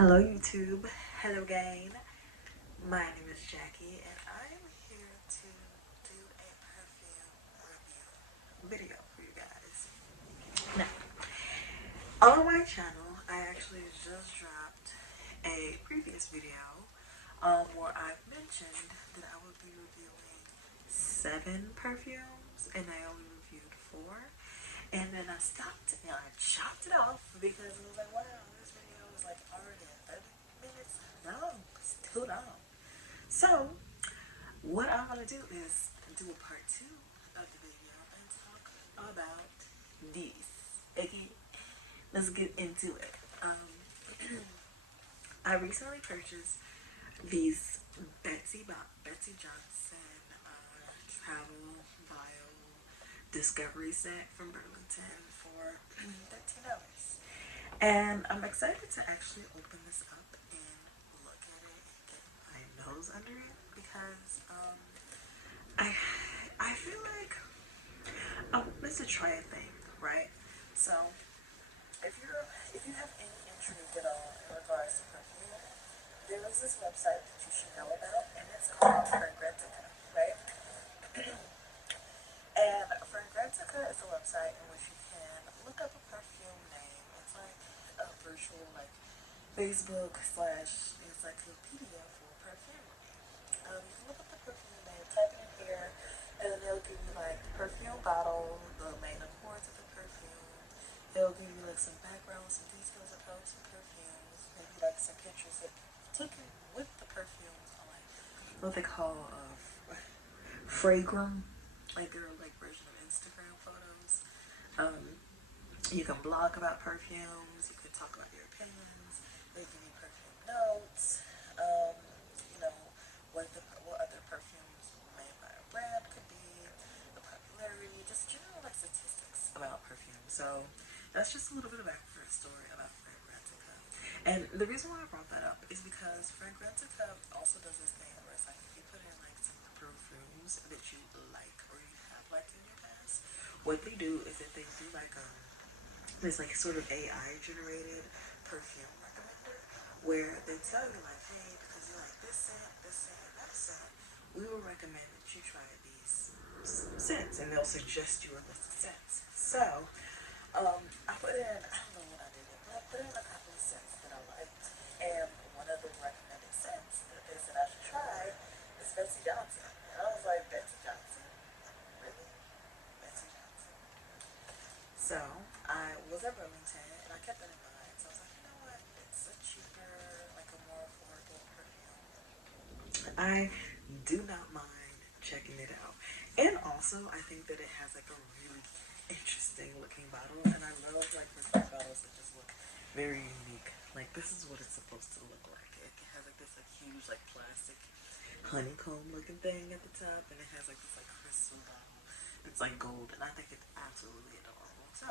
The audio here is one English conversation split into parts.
Hello YouTube, hello gang, my name is Jackie and I'm here to do a perfume review video for you guys. Now, on my channel, I actually just dropped a previous video where I mentioned that I would be reviewing 7 perfumes and I only reviewed 4. And then I stopped and I chopped it off because it was like, wow, this video was like already 30 minutes long. It's too long. So, what I'm going to do is do a part 2 of the video and talk about these. Okay, let's get into it. I recently purchased these BetsyJohnson travel vial discovery set from Burlington for $13. And I'm excited to actually open this up and look at it and get my nose under it because I feel like it's a try a thing, right? So if you have any intrigue at all in regards to perfume, there is this website that you should know about, and it's called Fragrantica, right? And Fragrantica is a website in which you can look up a perfume name. It's like a virtual Facebook slash encyclopedia for perfumery. You can look up the perfume name, type it in here, and then they'll give you like the perfume bottle, the main accords of the perfume. They'll give you like some background, some details about some perfumes, maybe like some pictures that taken with the perfumes on like what they call fragram, like their like version of Instagram photos. You can blog about perfumes. You can talk about your opinions. They give you perfume notes. You know what other perfumes made by a brand could be, the popularity, just general like statistics about perfume. So that's just a little bit of backstory about Fragrantica. And the reason why I brought that up is because Fragrantica also does this thing where it's like if you put in like some perfumes that you like or you have liked in your past, what they do is that they do like this like sort of AI generated perfume recommender where they tell you like, hey, because you like this scent, and that scent, we will recommend that you try these scents, and they'll suggest you a list of scents. So I put in, I don't know what I did, but I put in a couple of scents that I liked, and one of the recommended scents that they said I should try is Betsy Johnson. And I was like, Betsy Johnson? Really? Betsy Johnson? So I was at Burlington and I kept that in mind. So I was like, you know what? It's a cheaper, like a more affordable perfume. I do not mind checking it out. And also, I think that it has like a really interesting looking bottle. And I love like perfume bottles that just look very unique. Like this is what it's supposed to look like. It has like this like huge like plastic honeycomb looking thing at the top, and it has like this like crystal bottle. It's like gold, and I think it's absolutely adorable. So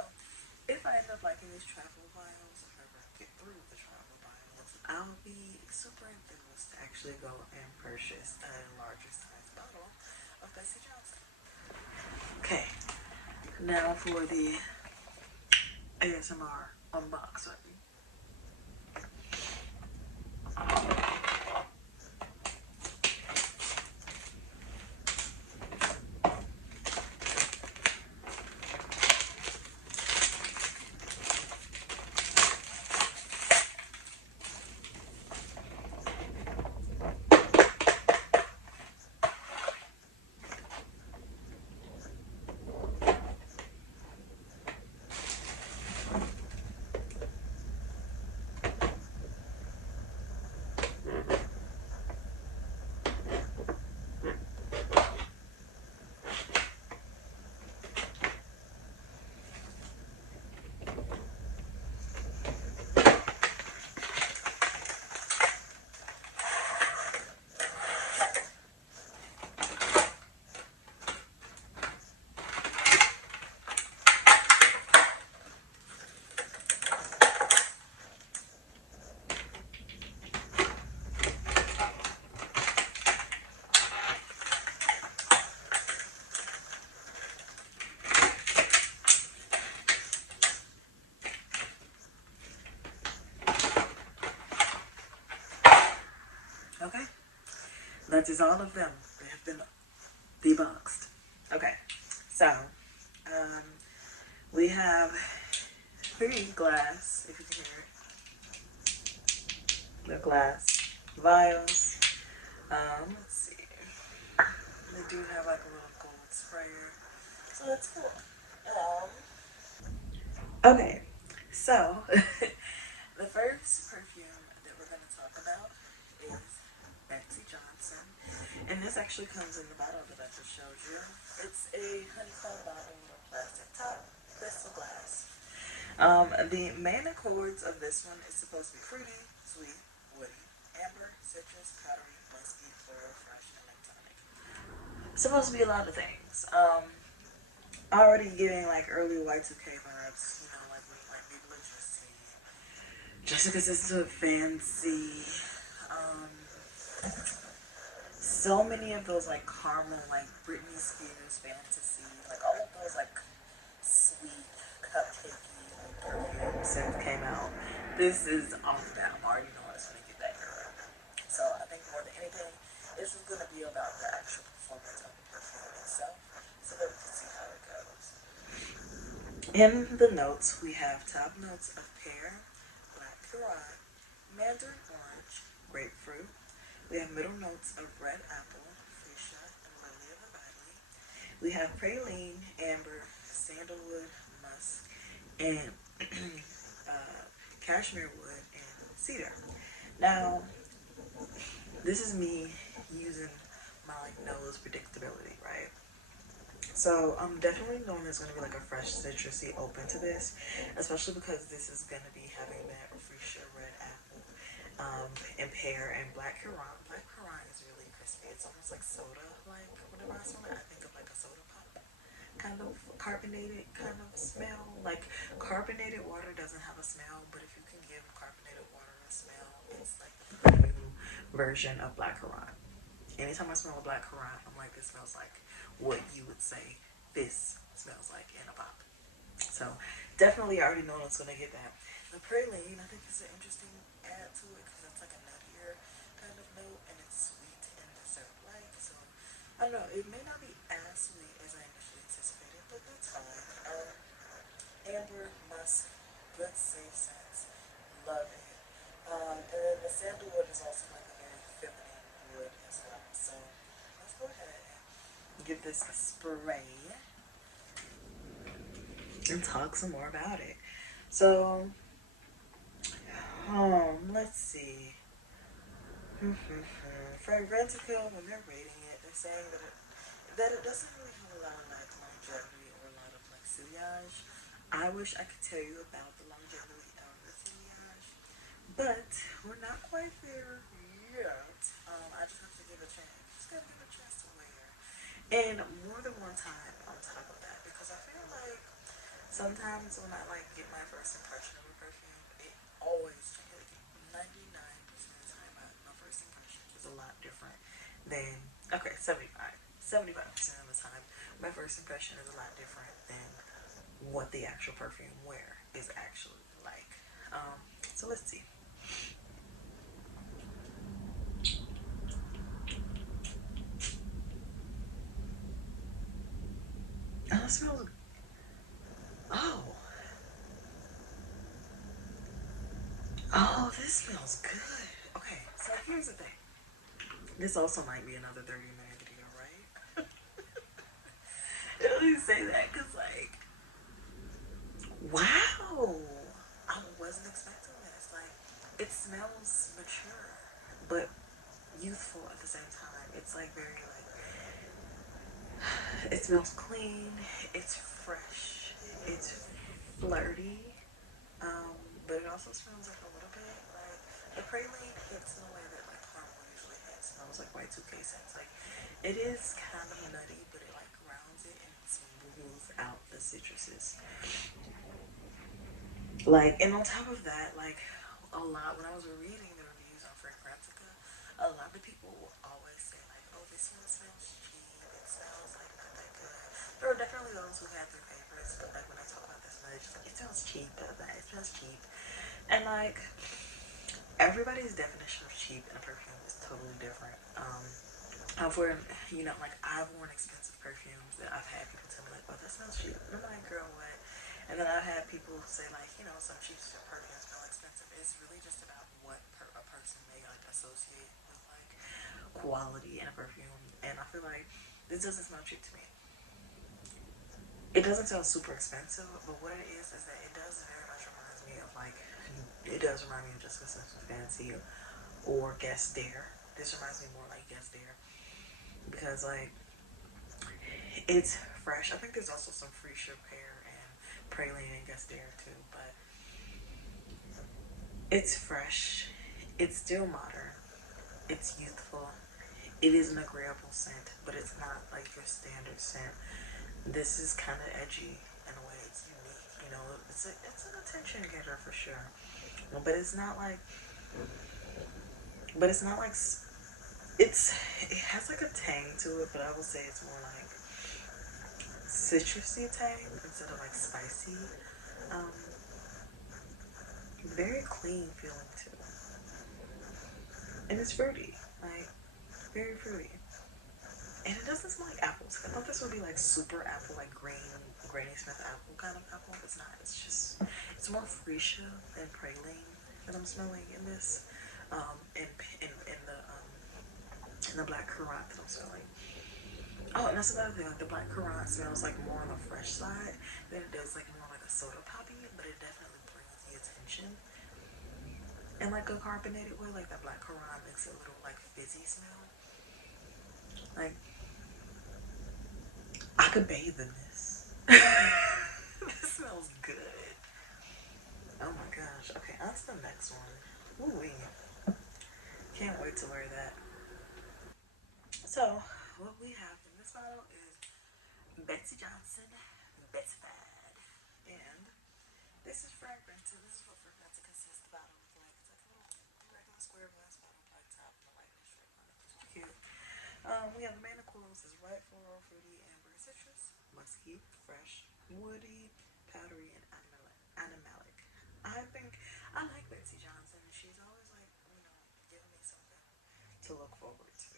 if I end up liking these travel vials, if I ever get through the travel vials, I'll be super enthused to actually go and purchase a larger size bottle of Betsy Johnson. Okay, now for the ASMR unboxing. That is all of them. They have been deboxed. Okay, so um, we have three glass, if you can hear it. They're glass vials. Let's see. They do have like a little gold sprayer, so that's cool. Okay, so the first perfume that we're going to talk about is Betsy Johnson, and this actually comes in the bottle that I just showed you. It's a honeycomb bottle with a plastic top, crystal glass. The main accords of this one is supposed to be fruity, sweet, woody, amber, citrus, powdery, musky, floral, fresh, and lactonic. It's supposed to be a lot of things. Already getting like early Y2K vibes, you know, like when like people are Jessica Sister Fancy. Um, so many of those like caramel, like Britney Spears Fantasy, like all of those like sweet, cupcakey like perfumes that came out. This is off the bat. I'm already knowing it's gonna get that girl. So I think more than anything, this is gonna be about the actual performance of the perfume itself, so that we can see how it goes. In the notes, we have top notes of pear, black currant, mandarin orange, grapefruit. We have middle notes of red apple, fuchsia, and lily of the valley. We have praline, amber, sandalwood, musk, and cashmere wood and cedar. Now, this is me using my like nose predictability, right? So I'm definitely knowing there's going to be like a fresh citrusy open to this, especially because this is going to be having that fuchsia, red apple, and pear and black currant. Black currant is really crispy. It's almost like soda. Like whenever I smell it, I think of like a soda pop kind of carbonated kind of smell. Like carbonated water doesn't have a smell, but if you can give carbonated water a smell, it's like the perfume version of black currant. Anytime I smell a black currant, I'm like, this smells like what you would say this smells like in a pop. So definitely I already know it's gonna get that. The praline, I think is an interesting add to it because it's like a nuttier kind of note and it's sweet and dessert like. So I don't know, it may not be as sweet as I initially anticipated, but that's fine. Amber, musk, good safe scents, love it. And then the sandalwood is also like a very feminine wood as well. So let's go ahead and give this a spray and talk some more about it. So, let's see. Fragrantica, when they're rating it, they're saying that it doesn't really have a lot of like longevity or a lot of like sillage. I wish I could tell you about the longevity of the sillage, but we're not quite there yet. I just have to give a chance. Just gotta give a chance to wear, and more than one time on top of that, because I feel like sometimes when I like get my first impression of a perfume, it always like 99% of the time my first impression is a lot different than okay 75% of the time my first impression is a lot different than what the actual perfume wear is actually like. So let's see. Oh, it smells. Oh, oh, this smells good. Okay, so here's the thing. This also might be another 30-minute video, right? Let me say that because, like, wow. I wasn't expecting this. Like, it smells mature, but youthful at the same time. It's, like, very, like, it smells clean. It's fresh. It's flirty. Um, but it also smells, like, a little bit, like, the praline hits in a way that, like, caramel usually hits. Smells like Y2K scents. Like, it is kind of nutty, but it, like, grounds it and smooths out the citruses. Like, and on top of that, like, a lot, when I was reading the reviews on Fragrantica, a lot of people will always say, like, oh, this one smells cheap. It smells, like, not that good. There are definitely those who had their favorites, but, like, when I talk about this one, it's just like, it smells cheap. It smells cheap. And, like, everybody's definition of cheap in a perfume is totally different. I've worn, like I've worn expensive perfumes that I've had people tell me like, "Oh, that smells cheap." And I'm like, "Girl, what?" And then I've had people say like, some cheap perfumes smell expensive. It's really just about what a person may like associate with like quality in a perfume. And I feel like this doesn't smell cheap to me. It doesn't sound super expensive, but what it is that it does very much reminds me of like, it does remind me of Jessica Simpson's Fancy or Guess Dare. This reminds me more like Guess Dare because like it's fresh. I think there's also some Freesia pear and praline and Guess Dare too, but it's fresh. It's still modern. It's youthful. It is an agreeable scent, but it's not like your standard scent. This is kind of edgy in a way. It's unique, It's an attention getter for sure, but it's not like. But it's not like it has like a tang to it, but I would say it's more like citrusy tang instead of like spicy. Um, Very clean feeling too, and it's fruity, like very fruity. And it doesn't smell like apples. I thought this would be like super apple, like Granny Smith apple kind of apple. It's not. It's more freesia than praline that I'm smelling in this. In the black currant that I'm smelling. Oh, and that's another thing. Like the black currant smells like more on the fresh side than it does like more like a soda poppy, but it definitely brings the attention. And like a carbonated way, like that black currant makes it a little like fizzy smell. Like I could bathe in this. This smells good. Oh my gosh. Okay, on to the next one. Ooh, can't wait to wear that. So, what we have in this bottle is Betsy Johnson, Betsy Bad. And this is fragrance, and this is what fragrance consists of. Bottle with like, it's like a little regular square glass bottle, black top, and a white strip on it, which is cute. We have the main quotes is white, floral, fruity, amber, citrus, musky, fresh, woody, powdery, and animalic. I think I like Betsy Johnson. She's always like, giving me something to look forward to.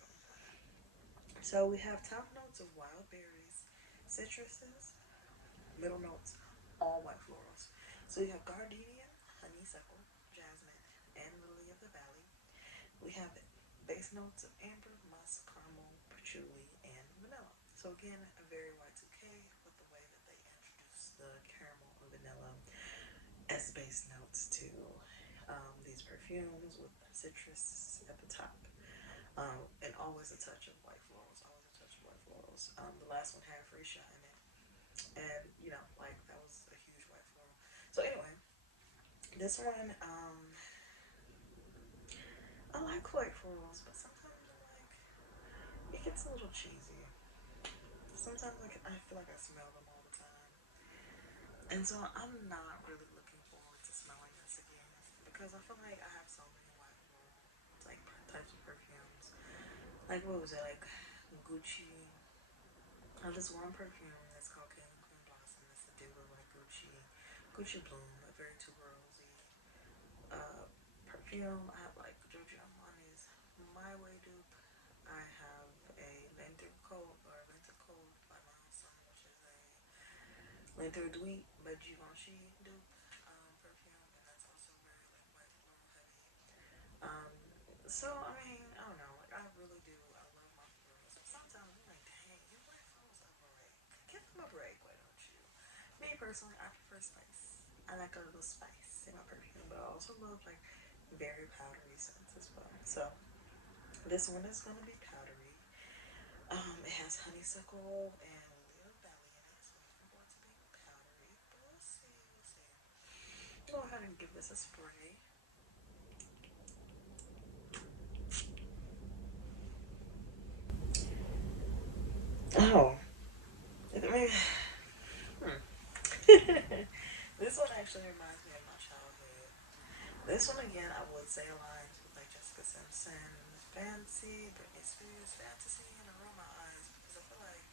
So we have top notes of wild berries, citruses, middle notes, all white florals. So you have gardenia, honeysuckle, jasmine, and lily of the valley. We have base notes of amber, musk, caramel, patchouli, and vanilla. So again, a very Y2K with the way that they introduce the caramel and vanilla as base notes to these perfumes with citrus at the top. And always a touch of white florals. Always a touch of white florals. The last one had freesia in it, and like that was a huge white floral. So anyway, this one, I like white florals, but sometimes I'm like, it gets a little cheesy. Sometimes like I feel like I smell them all the time, and so I'm not really looking forward to smelling this again because I feel like I have so many white floral like types of perfumes. Like what was it like Gucci? I just one perfume that's called King and Queen Blossom. It's a duo like Gucci Bloom, a very tuberosy perfume. I have like Giorgio Armani's My Way dupe. I have a Lenter Cold by Monson, which is a Lenter Douit by Givenchy dupe perfume, and that's also very like white floral heavy. Um, so I mean, I don't know. Like I really do. I love my florals. But sometimes I'm like, dang, your white florals are great. Give them a break, why don't you? Me personally, I prefer spice. I like a little spice in my perfume, but I also love like very powdery scents as well. So this one is gonna be powdery. It has honeysuckle and lily of belly in it, so it's going to be powdery. But we'll see, we'll see. Go ahead and give this a spray. Oh, this one actually reminds me of my childhood. This one again, I would say aligns with like Jessica Simpson, Fancy, Britney Spears, Fantasy, and Aroma Eyes because I feel like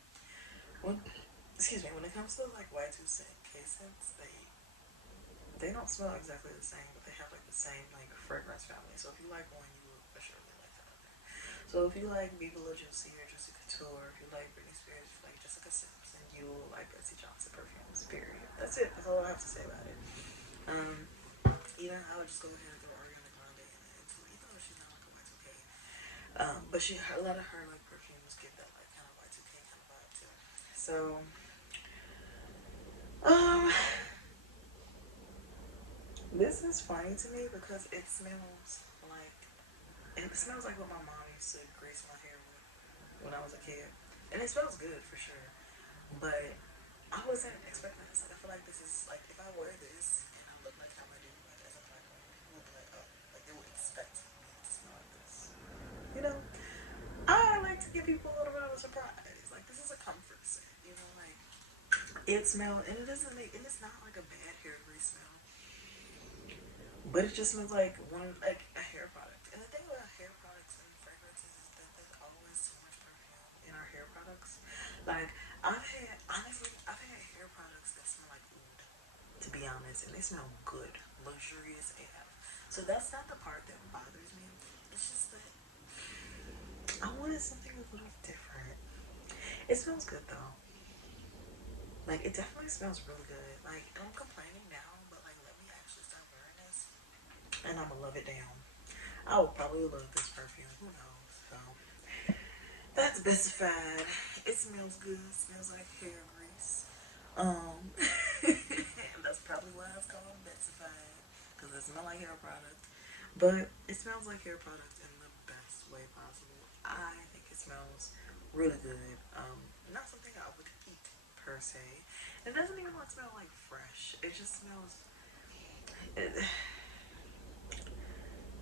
when, excuse me, when it comes to like Y2K scents, they don't smell exactly the same, but they have like the same like fragrance family. So if you like one, you will for sure like the other. So if you like Viva La Juicy or Juicy Couture, if you like Britney Spears, if you like Jessica Simpson, you will like Betsy Johnson perfumes. Period. That's it. That's all I have to say about it. Um, I would just go ahead and throw Ariana Grande in it too, even though she's not like a Y2K. But a lot of her like perfumes give that like kind of Y2K kind of vibe too. So, um, this is funny to me because it smells like what my mom used to grease my hair with when I was a kid, and it smells good for sure. But I wasn't expecting this. Like, I feel like this is like if I wear this and I look like how I do, like as a black woman, people would be like, oh, like they would expect me to smell like this. You know, I like to give people a little bit of a surprise. Like this is a comfort scent. Like it smells, and and it's not like a bad hair grease smell, but it just smells like like a hair product. And the thing about hair products and fragrances is that there's always so much perfume in our hair products. Like I've had hair products that smell like oud, to be honest, and they smell good, luxurious AF. So that's not the part that bothers me. It's just that I wanted something a little different. It smells good though. Like it definitely smells really good. Like I'm complaining now, but like let me actually start wearing this, and I'ma love it down. I will probably love this perfume. Who knows? So that's Bessified. It smells good. It smells like hair grease. Um, that's probably why it's called Bessified because it smells like hair product. But it smells like hair product in the best way possible. I think it smells really good. Not something I would eat per se. It doesn't even like smell like fresh. It just smells. It,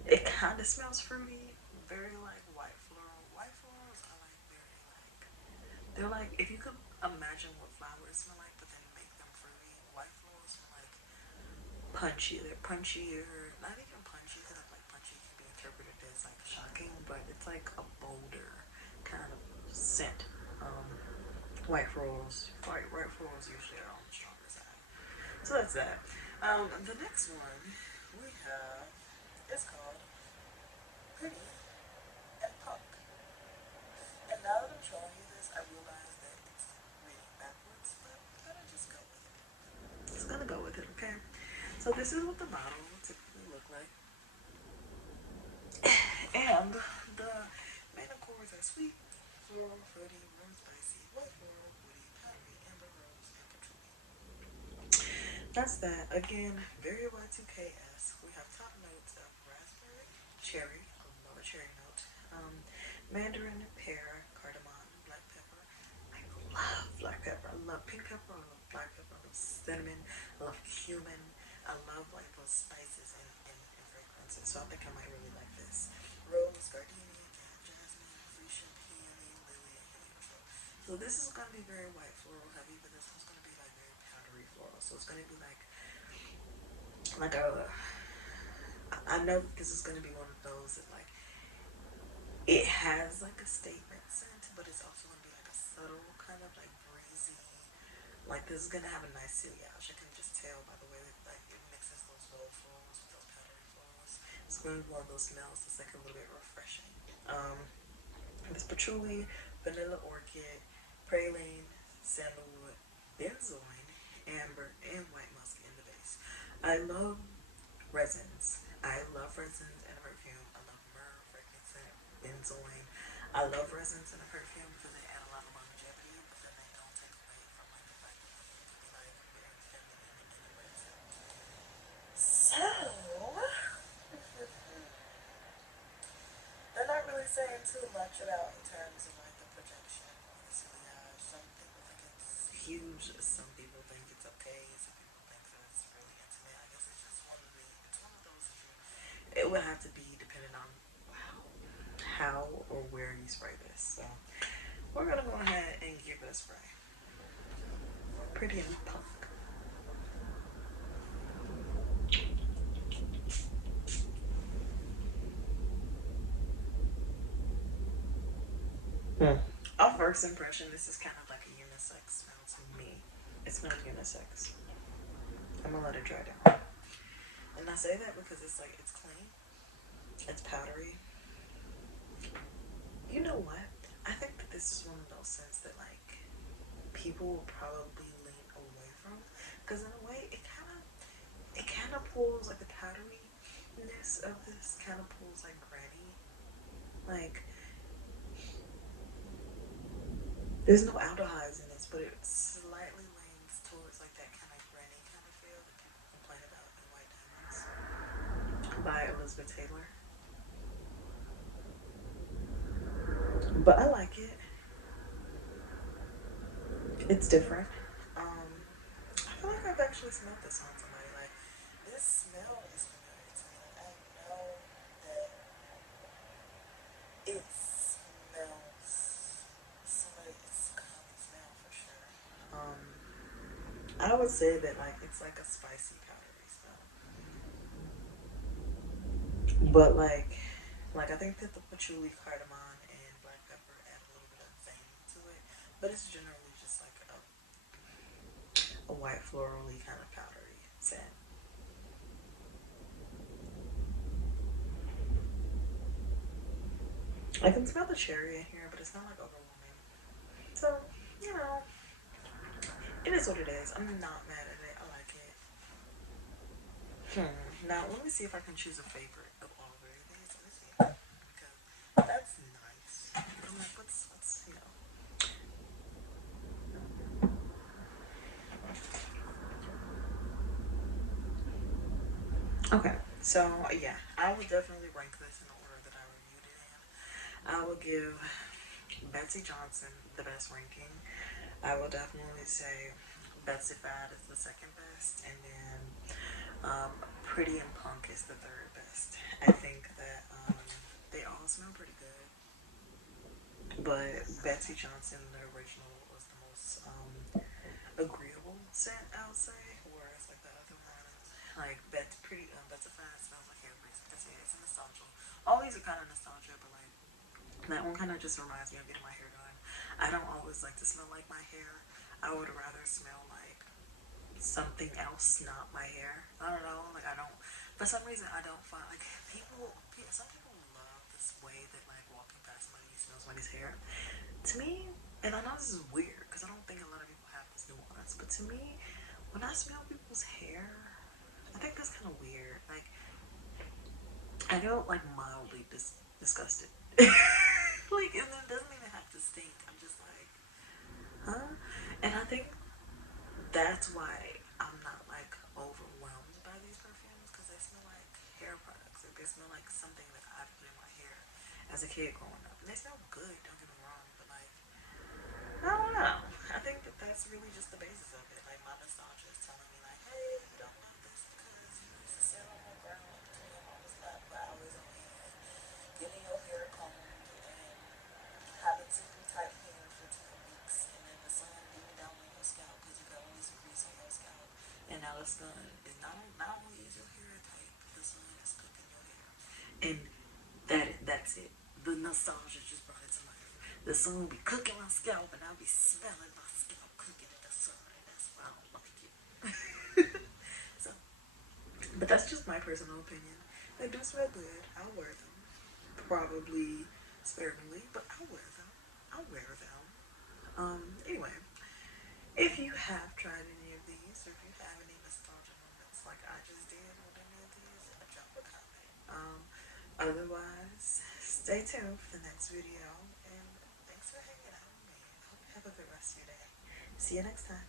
it kind of smells fruity, very like white floral. White florals are like very like they're like if you could imagine what flowers smell like, but then make them fruity. White florals smell like punchy. They're punchier, not even punchy because like punchy can be interpreted as like shocking, but it's like a bolder kind of scent. Um, white florals usually are on the stronger side. So that's that. The next one we have is called Pretty and Punk. And now that I'm showing you this, I realize that it's reading backwards, but I'm gonna just go with it. Just gonna go with it, okay? So this is what the bottle will typically look like. And the main accords are sweet, floral, fruity, warm, spicy, white floral, woody, powdery, amber, rose, and patchouli. That's that. Again, very Y2K-esque. We have top notes of raspberry, cherry, I love a cherry note, mandarin, pear, cardamom, black pepper. I love black pepper. I love pink pepper. I love black pepper. I love cinnamon. I love cumin. I love like those spices and fragrances. So I think I might really like this. Rose, gardenia, jasmine, freesia, peony, lily, and heliotrope. So this is gonna be very white floral heavy, but this one's gonna be like very powdery floral. So it's gonna be like a. I know that this is gonna be one of those that like it has like a statement scent, but it's also gonna be like a subtle kind of like breezy. Like this is gonna have a nice sillage. I can just tell by the way that like it mixes those low florals with those powdery florals. It's gonna be one of those smells that's like a little bit refreshing. This patchouli, vanilla orchid, praline, sandalwood, benzoin, amber, and white musk in the base. I love resins. I love resins in a perfume. I love myrrh, frankincense, benzoin. I love resins in a perfume because they add a lot of longevity, but then they don't take away from like the fact that they can be like very feminine and aggressive. So they're not really saying too much about in terms of like the projection or the sillage. Some people think it's huge. Some people think it's okay. Some people think that it's really intimate. I guess it's just it's one of those. It would have to be depending on how or where you spray this. So we're gonna go ahead and give it a spray. Pretty and Punk. Our first impression, this is kind of like a unisex smell to me. It smells unisex. I'm gonna let it dry down. And I say that because it's like it's clean, it's powdery, know what? I think that this is one of those scents that like people will probably lean away from, because in a way it kind of pulls like the powderiness of this kind of pulls like granny. Like there's no aldehydes in this, but it slightly leans towards like that kind of granny kind of feel that people complain about in White Diamonds by Elizabeth Taylor. But I like it. It's different. Um, I feel like I've actually smelled this on somebody. Like this smell is familiar to me. Like I know that it smells somebody. It's a common smell for sure. I would say that like it's like a spicy powdery smell, but like I think that the patchouli, cardamom, and black pepper add a little bit of zing to it. But it's generally just like a white florally kind of powdery scent. I can smell the cherry in here, but it's not like overwhelming. So, you know, it is what it is. I'm not mad at it. I like it. Now, let me see if I can choose a favorite of all of these. Let me see. Because that's nice. But I'm like, what's, you know. Okay, so yeah, I would definitely rank this in the order that I reviewed it in. I will give Betsy Johnson the best ranking. I will definitely say Betsy Fad is the second best, and then Pretty and Punk is the third best. I think that they all smell pretty good, but Betsy Johnson, the original, was the most agreeable scent, I would say. Whereas like the other ones, like Betsy Fad smells like hair grease. It's a nostalgia. All these are kind of nostalgia, but like that one kind of just reminds me of getting my hair done. I don't always like to smell like my hair. I would rather smell like something else, not my hair. I don't know. Like I don't. For some reason, I don't find like people. Some people love this way that like walking past somebody who smells like his hair. To me, and I know this is weird because I don't think a lot of people have this nuance. But to me, when I smell people's hair, I think that's kind of weird. Like I feel like mildly disgusted. Like, and it doesn't even have to stink. I'm just like, huh? And I think that's why I'm not like overwhelmed by these perfumes because they smell like hair products. Like they smell like something that I put in my hair as a kid growing up. And they smell good, don't get me wrong, but like, I don't know. I think that that's really just the basis of it. Like, my nostalgia is telling me, like, hey, you don't love this because you used to sit on the ground between your mama's lap for hours on end, getting your hair combed and having super tight hair for 10 weeks, and then the sun beating down on your scalp because you got all this grease on your scalp, and now the sun is not only is your hair tight, but the sun is cooking your hair, and that's it. The nostalgia just brought it to life. The sun will be cooking my scalp, and I'll be smelling my scalp cooking in the sun, and that's why I don't like it. So, but that's just my personal opinion. They do smell good. I'll wear them. Probably sparingly, but I'll wear them. I'll wear them. Anyway, if you have tried any of these, or if you have any nostalgia moments like I just did with any of these, drop a comment. Otherwise, stay tuned for the next video, and thanks for hanging out with me. I hope you have a good rest of your day. See you next time.